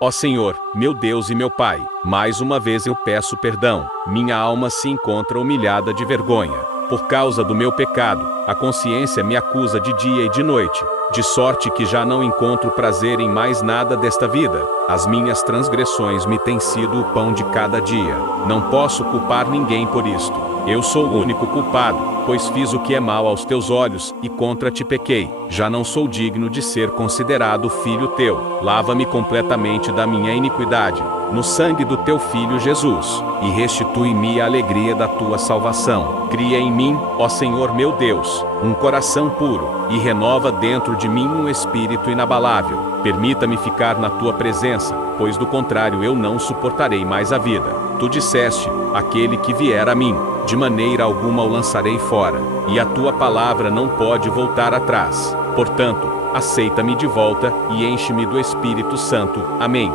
Ó Senhor, meu Deus e meu Pai, mais uma vez eu peço perdão. Minha alma se encontra humilhada de vergonha. Por causa do meu pecado, a consciência me acusa de dia e de noite, de sorte que já não encontro prazer em mais nada desta vida. As minhas transgressões me têm sido o pão de cada dia. Não posso culpar ninguém por isto. Eu sou o único culpado, pois fiz o que é mal aos teus olhos, e contra ti pequei. Já não sou digno de ser considerado filho teu. Lava-me completamente da minha iniquidade, no sangue do teu Filho Jesus, e restitui-me a alegria da tua salvação. Cria em mim, ó Senhor meu Deus, um coração puro, e renova dentro de mim um espírito inabalável. Permita-me ficar na tua presença, pois do contrário eu não suportarei mais a vida. Tu disseste: aquele que vier a mim, de maneira alguma o lançarei fora, e a tua palavra não pode voltar atrás. Portanto, aceita-me de volta e enche-me do Espírito Santo. Amém.